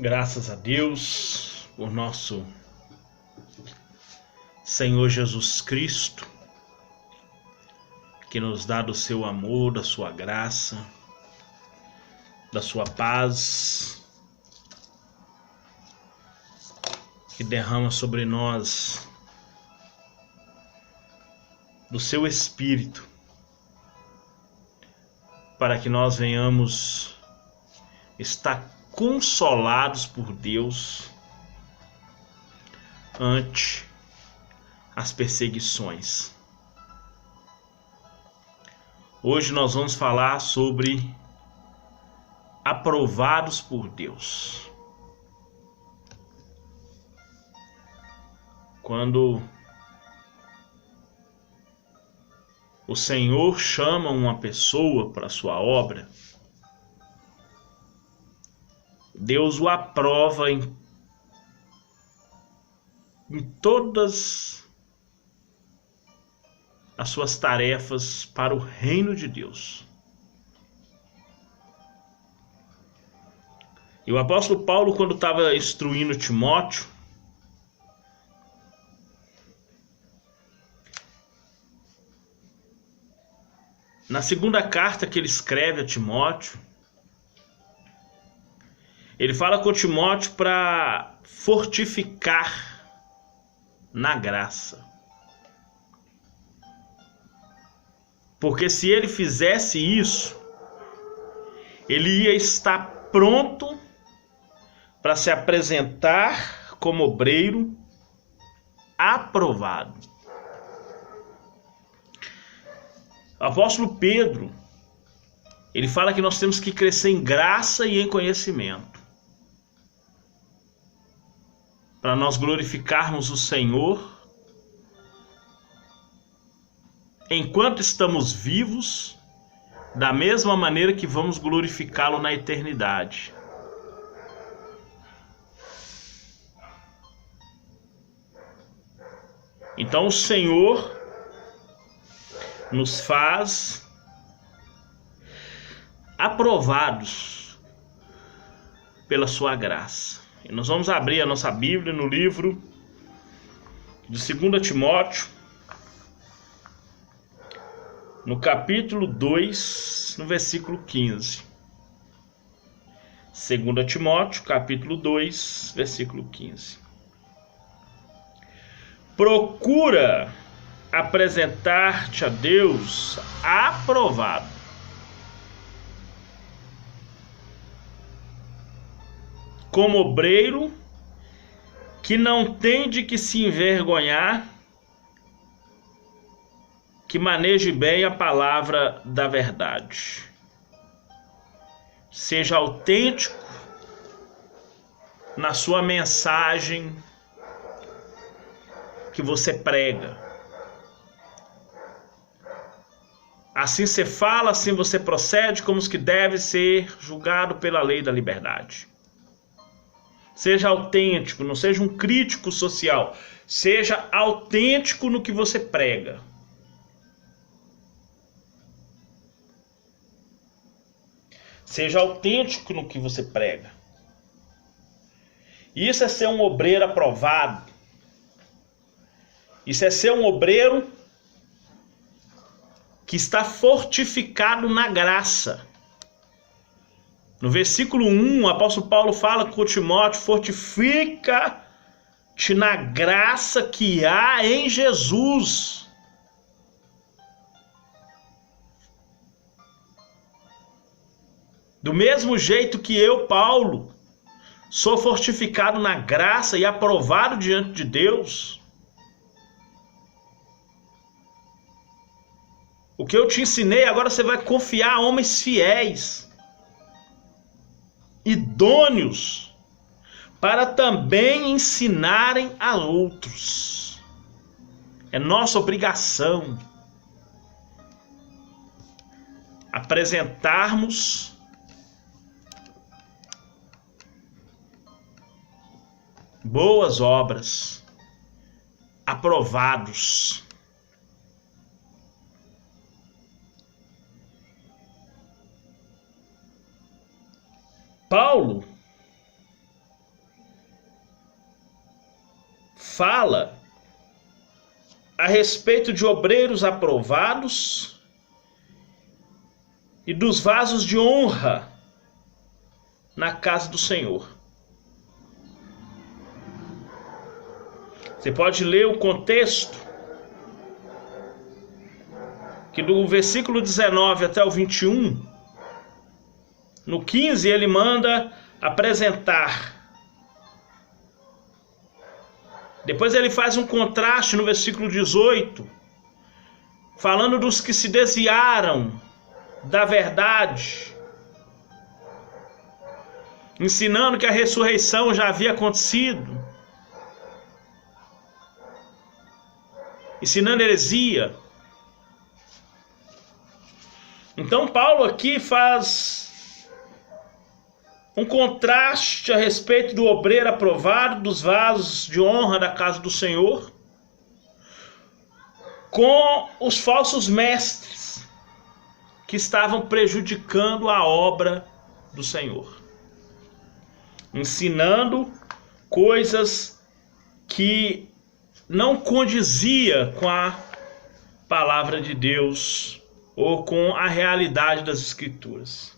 Graças a Deus por nosso Senhor Jesus Cristo, que nos dá do seu amor, da sua graça, da sua paz, que derrama sobre nós do seu Espírito, para que nós venhamos estar consolados por Deus ante as perseguições. Hoje nós vamos falar sobre aprovados por Deus. Quando o Senhor chama uma pessoa para a sua obra, Deus o aprova em todas as suas tarefas para o reino de Deus. E o apóstolo Paulo, quando estava instruindo Timóteo, na segunda carta que ele escreve a Timóteo, ele fala com Timóteo para fortificar na graça. Porque se ele fizesse isso, ele ia estar pronto para se apresentar como obreiro aprovado. O apóstolo Pedro, ele fala que nós temos que crescer em graça e em conhecimento, para nós glorificarmos o Senhor enquanto estamos vivos, da mesma maneira que vamos glorificá-lo na eternidade. Então o Senhor nos faz aprovados pela sua graça. E nós vamos abrir a nossa Bíblia no livro de 2 Timóteo, no capítulo 2, no versículo 15. 2 Timóteo, capítulo 2, versículo 15. Procura apresentar-te a Deus aprovado, como obreiro que não tem de que se envergonhar, que maneje bem a palavra da verdade. Seja autêntico na sua mensagem que você prega. Assim você fala, assim você procede, como os que deve ser julgado pela lei da liberdade. Seja autêntico, não seja um crítico social. Seja autêntico no que você prega. Seja autêntico no que você prega. Isso é ser um obreiro aprovado. Isso é ser um obreiro que está fortificado na graça. No versículo 1, o apóstolo Paulo fala com Timóteo: fortifica-te na graça que há em Jesus. Do mesmo jeito que eu, Paulo, sou fortificado na graça e aprovado diante de Deus, o que eu te ensinei, agora você vai confiar a homens fiéis, idôneos, para também ensinarem a outros. É nossa obrigação apresentarmos boas obras, aprovados. Paulo, fala a respeito de obreiros aprovados e dos vasos de honra na casa do Senhor. Você pode ler o contexto, que do versículo 19 até o 21, no 15 ele manda apresentar. Depois ele faz um contraste no versículo 18, falando dos que se desviaram da verdade, ensinando que a ressurreição já havia acontecido, ensinando heresia. Então Paulo aqui faz um contraste a respeito do obreiro aprovado, dos vasos de honra da casa do Senhor, com os falsos mestres que estavam prejudicando a obra do Senhor, ensinando coisas que não condizia com a palavra de Deus ou com a realidade das Escrituras.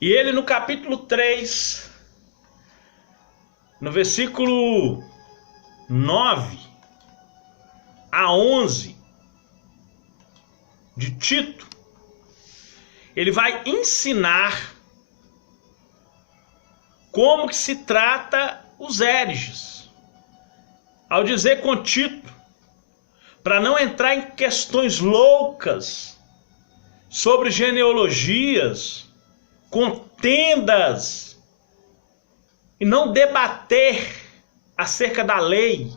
E ele no capítulo 3, no versículo 9 a 11 de Tito, ele vai ensinar como que se trata os hereges, ao dizer com Tito, para não entrar em questões loucas sobre genealogias, contendas, e não debater acerca da lei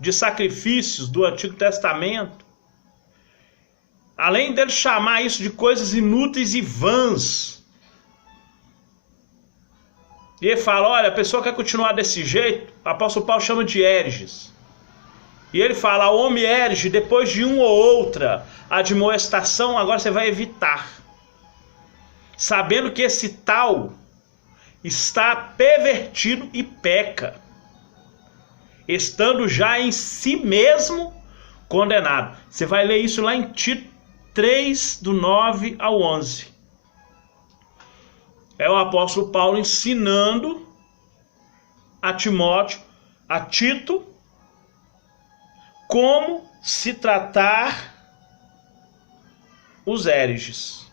de sacrifícios do Antigo Testamento, além dele chamar isso de coisas inúteis e vãs. E ele fala, olha, a pessoa quer continuar desse jeito, o apóstolo Paulo chama de hereges. E ele fala, o homem herege, depois de uma ou outra admoestação, agora você vai evitar, sabendo que esse tal está pervertido e peca, estando já em si mesmo condenado. Você vai ler isso lá em Tito 3, do 9 ao 11. É o apóstolo Paulo ensinando a Timóteo, a Tito, como se tratar os hereges.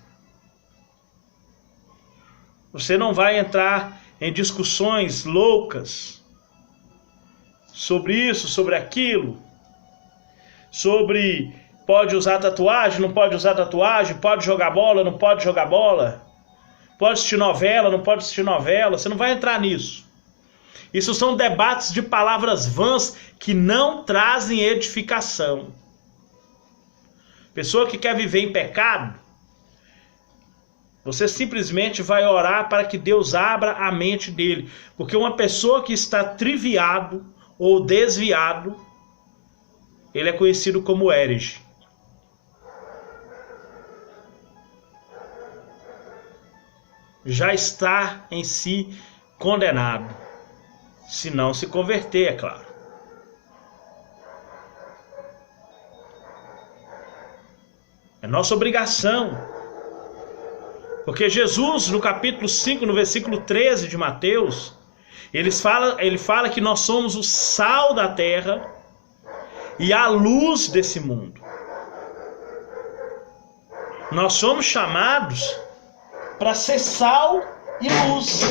Você não vai entrar em discussões loucas sobre isso, sobre aquilo, sobre pode usar tatuagem, não pode usar tatuagem, pode jogar bola, não pode jogar bola, pode assistir novela, não pode assistir novela. Você não vai entrar nisso. Isso são debates de palavras vãs que não trazem edificação. Pessoa que quer viver em pecado, você simplesmente vai orar para que Deus abra a mente dele. Porque uma pessoa que está triviado ou desviado, ele é conhecido como herege. Já está em si condenado, se não se converter, é claro. É nossa obrigação. Porque Jesus, no capítulo 5, no versículo 13 de Mateus, ele fala que nós somos o sal da terra e a luz desse mundo. Nós somos chamados para ser sal e luz.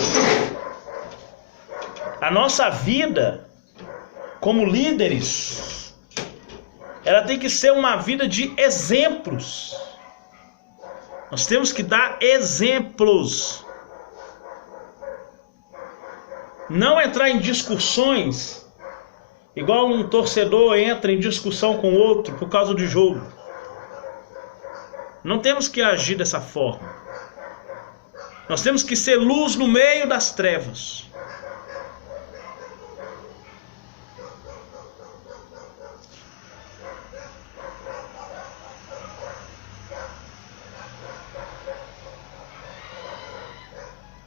A nossa vida, como líderes, ela tem que ser uma vida de exemplos. Nós temos que dar exemplos. Não entrar em discussões igual um torcedor entra em discussão com outro por causa do jogo. Não temos que agir dessa forma. Nós temos que ser luz no meio das trevas.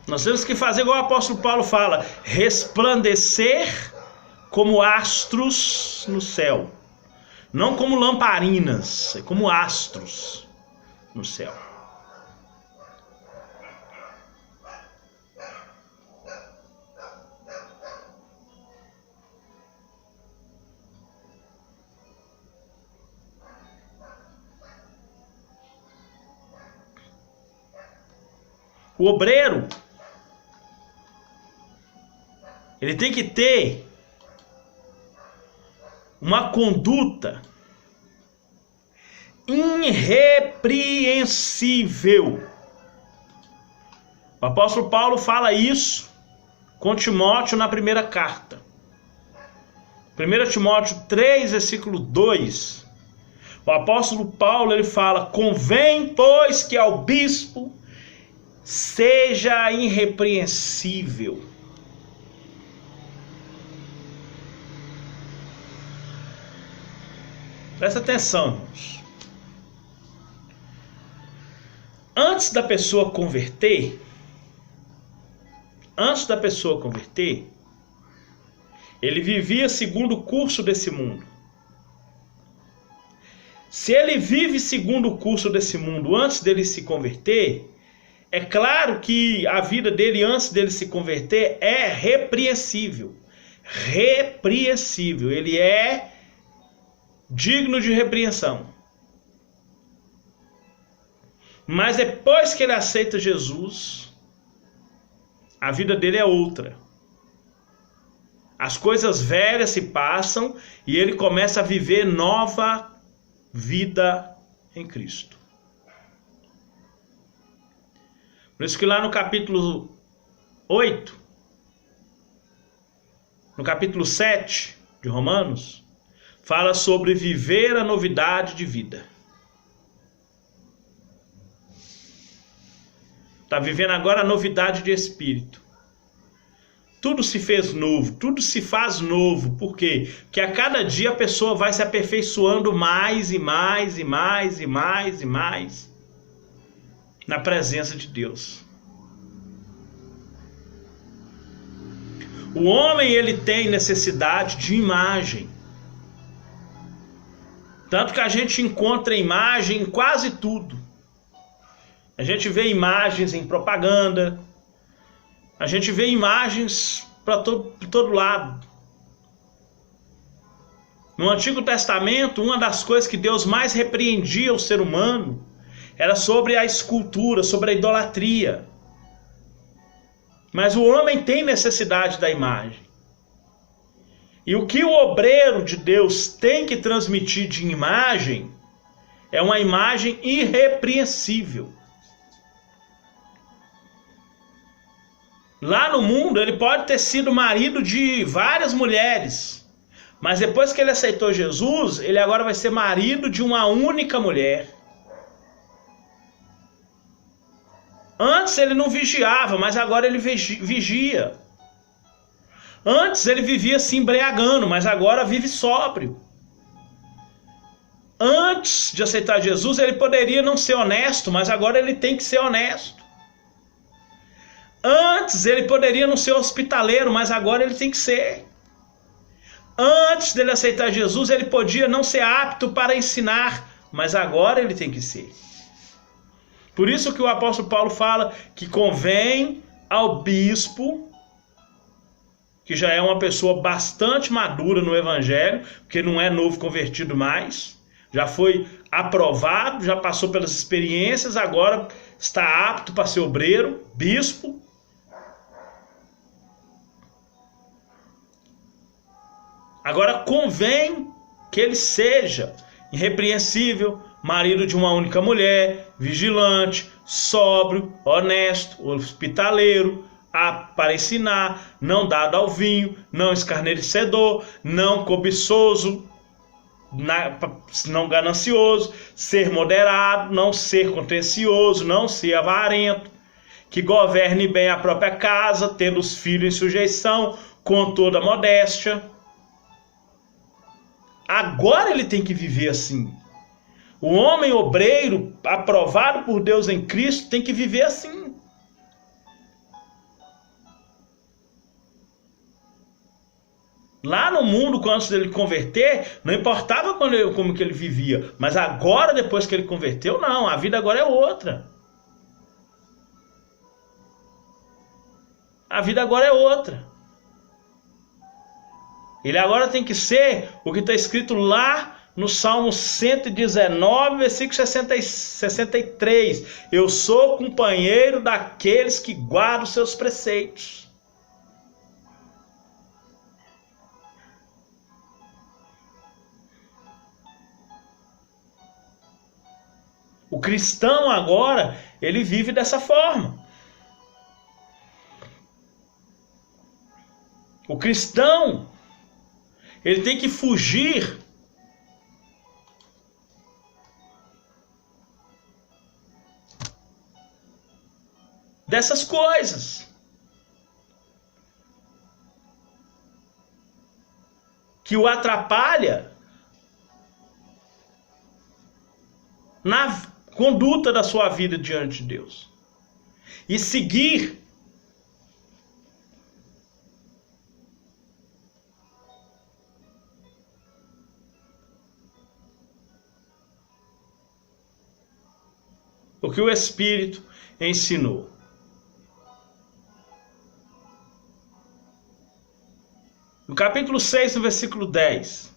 Nós temos que fazer igual o apóstolo Paulo fala, resplandecer como astros no céu. Não como lamparinas, é como astros no céu. O obreiro, ele tem que ter uma conduta irrepreensível. O apóstolo Paulo fala isso com Timóteo na primeira carta. 1 Timóteo 3, versículo 2. O apóstolo Paulo ele fala: convém, pois, que ao bispo seja irrepreensível. Presta atenção, irmãos. Antes da pessoa converter, ele vivia segundo o curso desse mundo. Se ele vive segundo o curso desse mundo antes dele se converter, é claro que a vida dele antes dele se converter é repreensível. Repreensível. Ele é digno de repreensão. Mas depois que ele aceita Jesus, a vida dele é outra. As coisas velhas se passam e ele começa a viver nova vida em Cristo. Por isso que lá no capítulo 8, no capítulo 7 de Romanos, fala sobre viver a novidade de vida. Está vivendo agora a novidade de espírito. Tudo se fez novo, tudo se faz novo. Por quê? Porque a cada dia a pessoa vai se aperfeiçoando mais e mais e mais e mais e mais na presença de Deus. O homem ele tem necessidade de imagem. Tanto que a gente encontra imagem em quase tudo. A gente vê imagens em propaganda. A gente vê imagens para todo lado. No Antigo Testamento, uma das coisas que Deus mais repreendia o ser humano era sobre a escultura, sobre a idolatria. Mas o homem tem necessidade da imagem. E o que o obreiro de Deus tem que transmitir de imagem é uma imagem irrepreensível. Lá no mundo ele pode ter sido marido de várias mulheres, mas depois que ele aceitou Jesus, ele agora vai ser marido de uma única mulher. Antes ele não vigiava, mas agora ele vigia. Antes ele vivia se embriagando, mas agora vive sóbrio. Antes de aceitar Jesus, ele poderia não ser honesto, mas agora ele tem que ser honesto. Antes ele poderia não ser hospitaleiro, mas agora ele tem que ser. Antes dele aceitar Jesus, ele podia não ser apto para ensinar, mas agora ele tem que ser. Por isso que o apóstolo Paulo fala que convém ao bispo, que já é uma pessoa bastante madura no evangelho, porque não é novo convertido mais, já foi aprovado, já passou pelas experiências, agora está apto para ser obreiro, bispo. Agora convém que ele seja irrepreensível, marido de uma única mulher, vigilante, sóbrio, honesto, hospitaleiro, para ensinar, não dado ao vinho, não escarnecedor, não cobiçoso, não ganancioso, ser moderado, não ser contencioso, não ser avarento, que governe bem a própria casa, tendo os filhos em sujeição, com toda modéstia. Agora ele tem que viver assim. O homem obreiro, aprovado por Deus em Cristo, tem que viver assim. Lá no mundo, antes dele converter, não importava como que ele vivia. Mas agora, depois que ele converteu, não. A vida agora é outra. A vida agora é outra. Ele agora tem que ser o que está escrito lá no Salmo 119, versículo 63. Eu sou companheiro daqueles que guardam os seus preceitos. O cristão agora, ele vive dessa forma. O cristão, ele tem que fugir dessas coisas que o atrapalha na conduta da sua vida diante de Deus e seguir o que o Espírito ensinou. No capítulo 6, no versículo 10,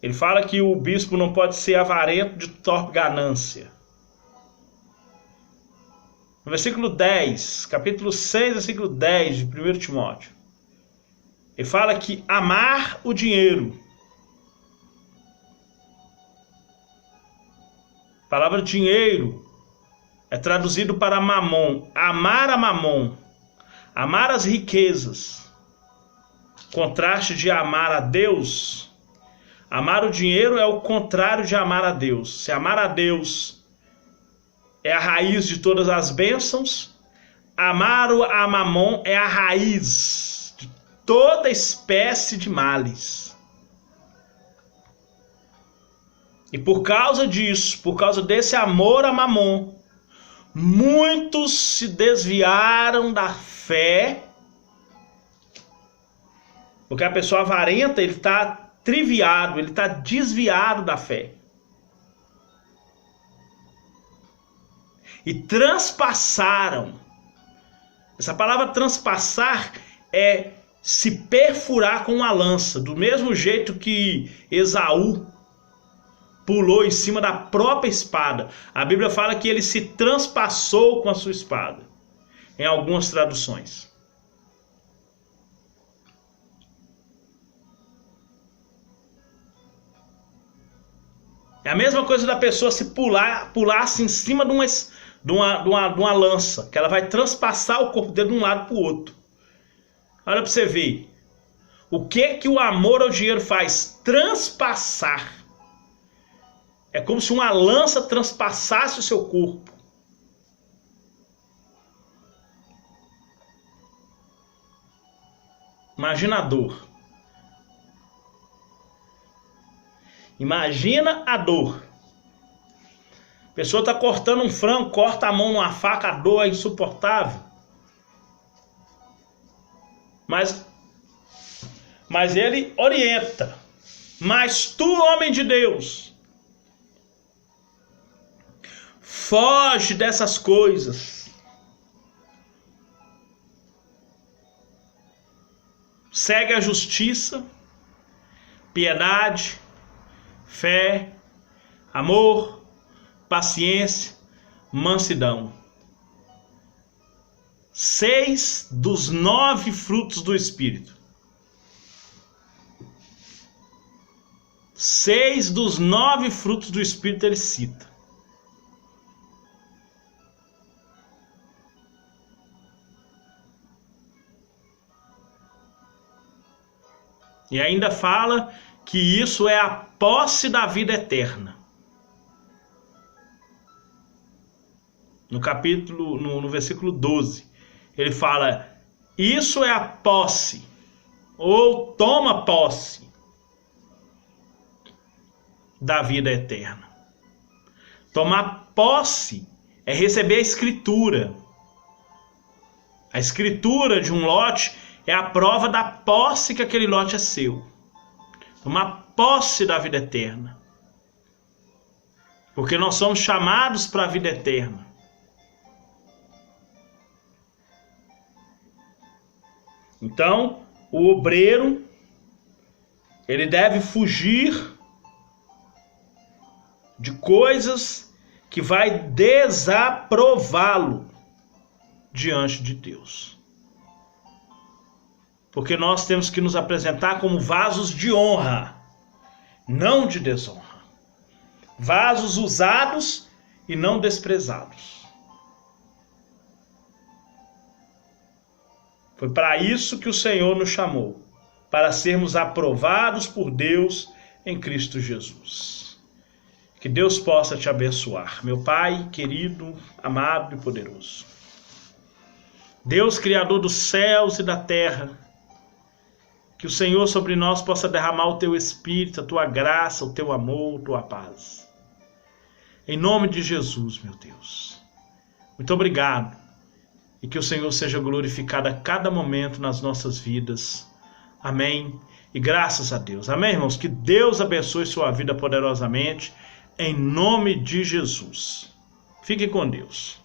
ele fala que o bispo não pode ser avarento de torpe ganância. No versículo 10, capítulo 6, versículo 10 de 1 Timóteo, ele fala que amar o dinheiro. A palavra dinheiro é traduzido para mamon, amar a mamon, amar as riquezas. Contraste de amar a Deus, amar o dinheiro é o contrário de amar a Deus. Se amar a Deus é a raiz de todas as bênçãos, amar a mamon é a raiz de toda espécie de males. E por causa disso, por causa desse amor a mamon, muitos se desviaram da fé. Porque a pessoa avarenta, ele está triviado, ele está desviado da fé. E transpassaram. Essa palavra transpassar é se perfurar com uma lança. Do mesmo jeito que Esaú pulou em cima da própria espada. A Bíblia fala que ele se transpassou com a sua espada. Em algumas traduções. É a mesma coisa da pessoa se pulasse em cima de uma lança, que ela vai transpassar o corpo dele de um lado para o outro. Olha para você ver. O que o amor ao dinheiro faz? Transpassar. É como se uma lança transpassasse o seu corpo. Imagina a dor. Imagina a dor. A pessoa está cortando um frango, corta a mão numa faca, a dor é insuportável. Mas ele orienta. Mas tu, homem de Deus, foge dessas coisas. Segue a justiça, piedade, fé, amor, paciência, mansidão. 6 dos 9 frutos do Espírito. 6 dos 9 frutos do Espírito ele cita. E ainda fala que isso é a posse da vida eterna. No versículo 12, ele fala: isso é a posse, ou toma posse da vida eterna. Tomar posse é receber a escritura. A escritura de um lote é a prova da posse que aquele lote é seu. Uma posse da vida eterna. Porque nós somos chamados para a vida eterna. Então, o obreiro, ele deve fugir de coisas que vai desaprová-lo diante de Deus. Porque nós temos que nos apresentar como vasos de honra, não de desonra. Vasos usados e não desprezados. Foi para isso que o Senhor nos chamou, para sermos aprovados por Deus em Cristo Jesus. Que Deus possa te abençoar, meu Pai querido, amado e poderoso. Deus, Criador dos céus e da terra, que o Senhor sobre nós possa derramar o Teu Espírito, a Tua graça, o Teu amor, a Tua paz. Em nome de Jesus, meu Deus. Muito obrigado. E que o Senhor seja glorificado a cada momento nas nossas vidas. Amém. E graças a Deus. Amém, irmãos? Que Deus abençoe sua vida poderosamente. Em nome de Jesus. Fique com Deus.